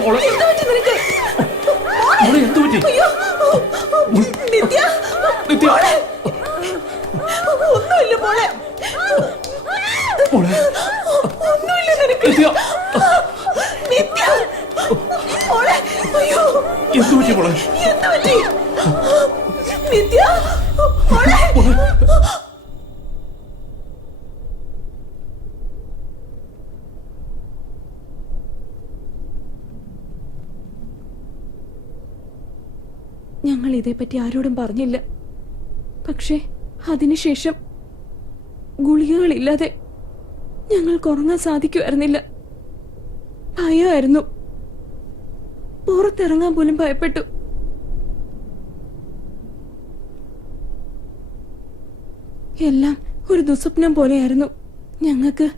മോളെ എന്ത് പറ്റി? നിത്യ നിത്യ ഒന്നുമില്ല മോളെ, മോളെ ഒന്നുമില്ല നിനക്ക്. നിത്യ നിത്യ മോളെ, അയ്യോ എന്ത് പറ്റി മോളെ? എന്ത് പറ്റി? നിത്യ മോളെ. ഞങ്ങൾ ഇതേപ്പറ്റി ആരോടും പറഞ്ഞില്ല. പക്ഷേ അതിനുശേഷം ഗുളികകളില്ലാതെ ഞങ്ങൾക്ക് ഉറങ്ങാൻ സാധിക്കുമായിരുന്നില്ല. ഭയമായിരുന്നു. പുറത്തിറങ്ങാൻ പോലും ഭയപ്പെട്ടു. എല്ലാം ഒരു ദുസ്വപ്നം പോലെയായിരുന്നു. ഞങ്ങൾക്ക്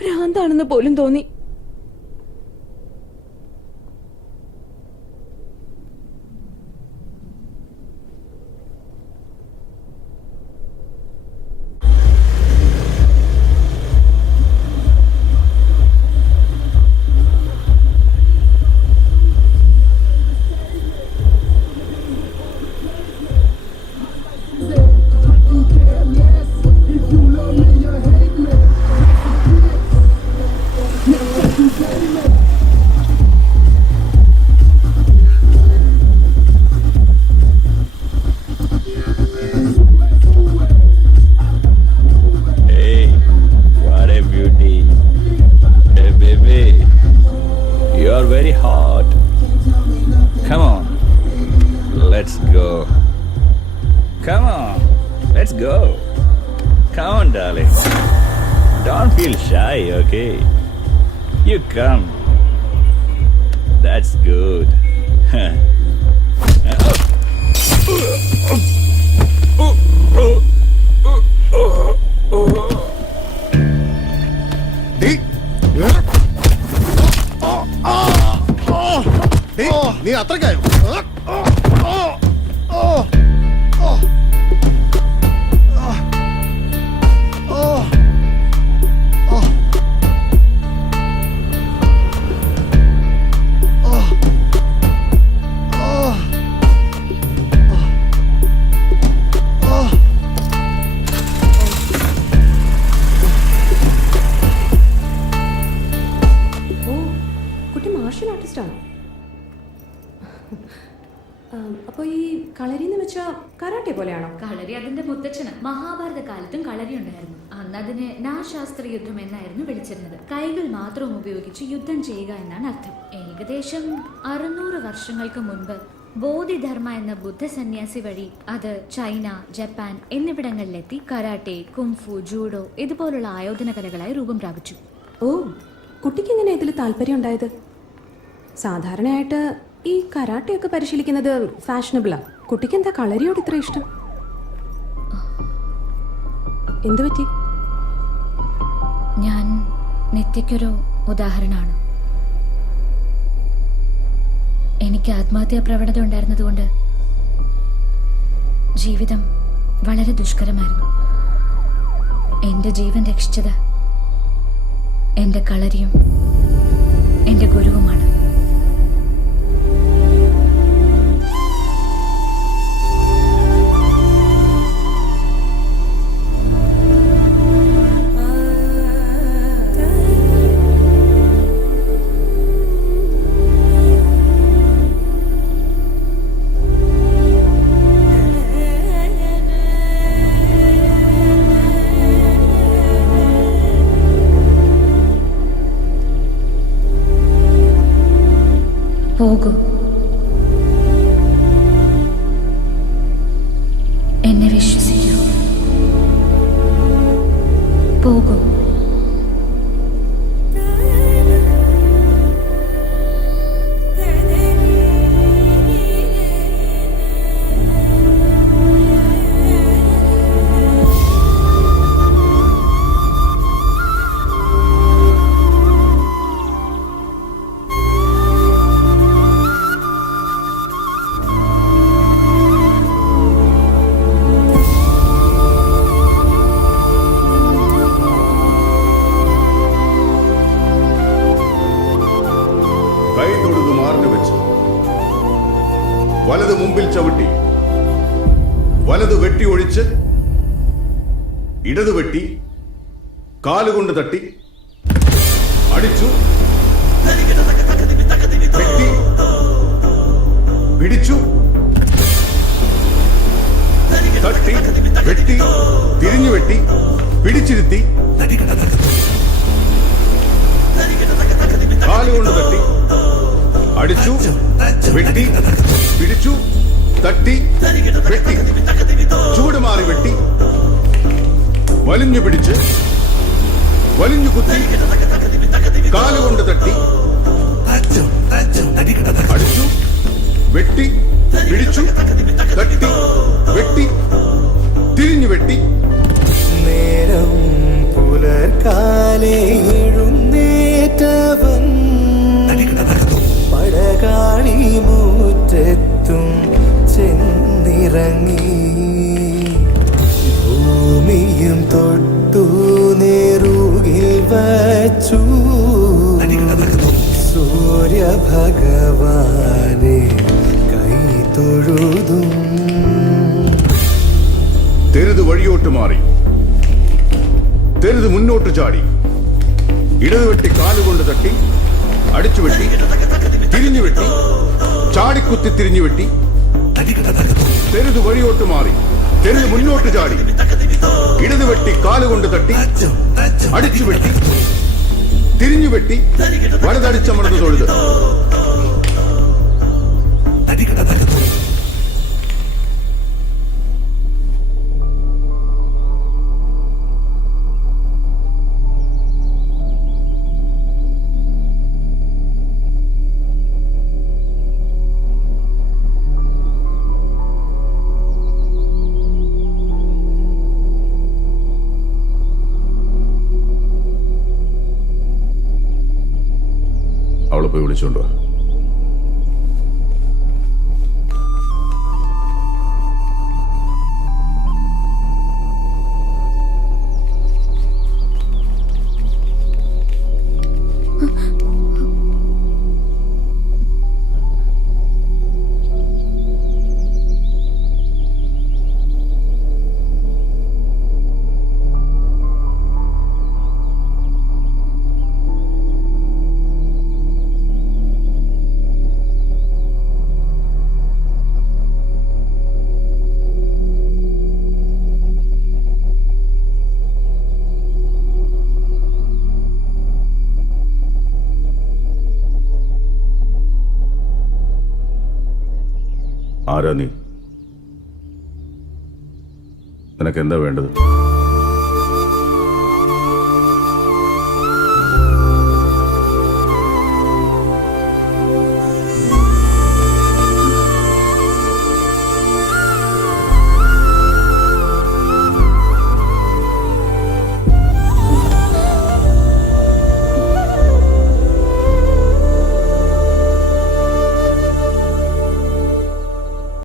ഭ്രാന്താണെന്ന് പോലും തോന്നി. Come on, darling. Don't feel shy, okay? You come. That's good. നീ അത്രക്കായോ? അപ്പൊ ഈ കളരി എന്ന് വെച്ചാ കരാട്ടെ പോലെയാണോ? കളരി അതിന്റെ മുത്തച്ഛന് മഹാഭാരത കാലത്തും കളരി ഉണ്ടായിരുന്നു. അന്ന് അതിന് നാശാസ്ത്ര യുദ്ധം എന്നായിരുന്നു വിളിച്ചിരുന്നത്. കൈകൾ മാത്രം ഉപയോഗിച്ച് യുദ്ധം ചെയ്യുക എന്നാണ് അർത്ഥം. ഏകദേശം 600 വർഷങ്ങൾക്ക് മുൻപ് ബോധിധർമ്മ എന്ന ബുദ്ധ സന്യാസി വഴി അത് ചൈന, ജപ്പാൻ എന്നിവിടങ്ങളിലെത്തി കരാട്ടെ, കുംഫു, ജൂഡോ ഇതുപോലുള്ള ആയോധന കലകളായി രൂപം പ്രാപിച്ചു. ഓ, കുട്ടിക്ക് എങ്ങനെ ഇതിൽ താല്പര്യം ഉണ്ടായത്? സാധാരണയായിട്ട് ഈ കരാട്ടെയൊക്കെ പരിശീലിക്കുന്നത് ഫാഷനബിളാ. കുട്ടിക്ക് എന്താ കളരിയോട് ഇത്ര ഇഷ്ടം? എന്തു പറ്റി? ഞാൻ നിത്യയ്ക്കൊരു ഉദാഹരണമാണ്. എനിക്ക് ആത്മഹത്യാ പ്രവണത ഉണ്ടായിരുന്നതുകൊണ്ട് ജീവിതം വളരെ ദുഷ്കരമായിരുന്നു. എൻ്റെ ജീവൻ രക്ഷിച്ചത് എൻ്റെ കളരിയും എൻ്റെ ഗുരുവുമാണ്. പോകൂ, എന്നെ വിശ്വസിക്കൂ. പോകൂ. വലത് മുമ്പിൽ ചവിട്ടി വലത് വെട്ടി ഒഴിച്ച് ഇടത് വെട്ടി കാലുകൊണ്ട് തട്ടി അടിച്ചു വെട്ടി പിടിച്ചു തട്ടി വെട്ടി തിരിഞ്ഞു വെട്ടി പിടിച്ചിരുത്തി കാലുകൊണ്ട് തട്ടി അടിച്ചു വെട്ടി പിടിച്ചു തട്ടി വെട്ടി ചൂട് മാറി വെട്ടി വലിഞ്ഞു പിടിച്ച് വലിഞ്ഞു കുത്തി കാലുകൊണ്ട് തട്ടി അടിച്ചു വെട്ടി പിടിച്ചു തട്ടി വെട്ടി തിരിഞ്ഞു വെട്ടി നേരം പുലർക്കാലേ എഴുന്നേറ്റവൻ പടകാളി മുറ്റത്തും ചെന്നിറങ്ങി ഭൂമിയും തൊട്ടു നേറുകിൽ വച്ചു സൂര്യഭഗവാനെ കൈ തൊഴുതും തെരുത് വഴിയോട്ട് മാറി തെരുത് മുന്നോട്ട് ചാടി ഇടത് വെട്ടി കാലുകൊണ്ട് തട്ടി അടിച്ചു വെട്ടി തിരിഞ്ഞു വെട്ടി ചാടിക്കുത്തി തിരിഞ്ഞു വെട്ടി തെരുത് വഴിയോട്ട് മാറി തെരുത് മുന്നോട്ട് ചാടി ഇടത് വെട്ടി കാലുകൊണ്ട് തട്ടി അടിച്ചു വെട്ടി തിരിഞ്ഞു വെട്ടി വലതടിച്ചമർന്ന് തൊഴുത് അവളെ പോയി വിളിച്ചോണ്ട് വാ. ആരാ നീ? നിനക്ക് എന്താ വേണ്ടത്?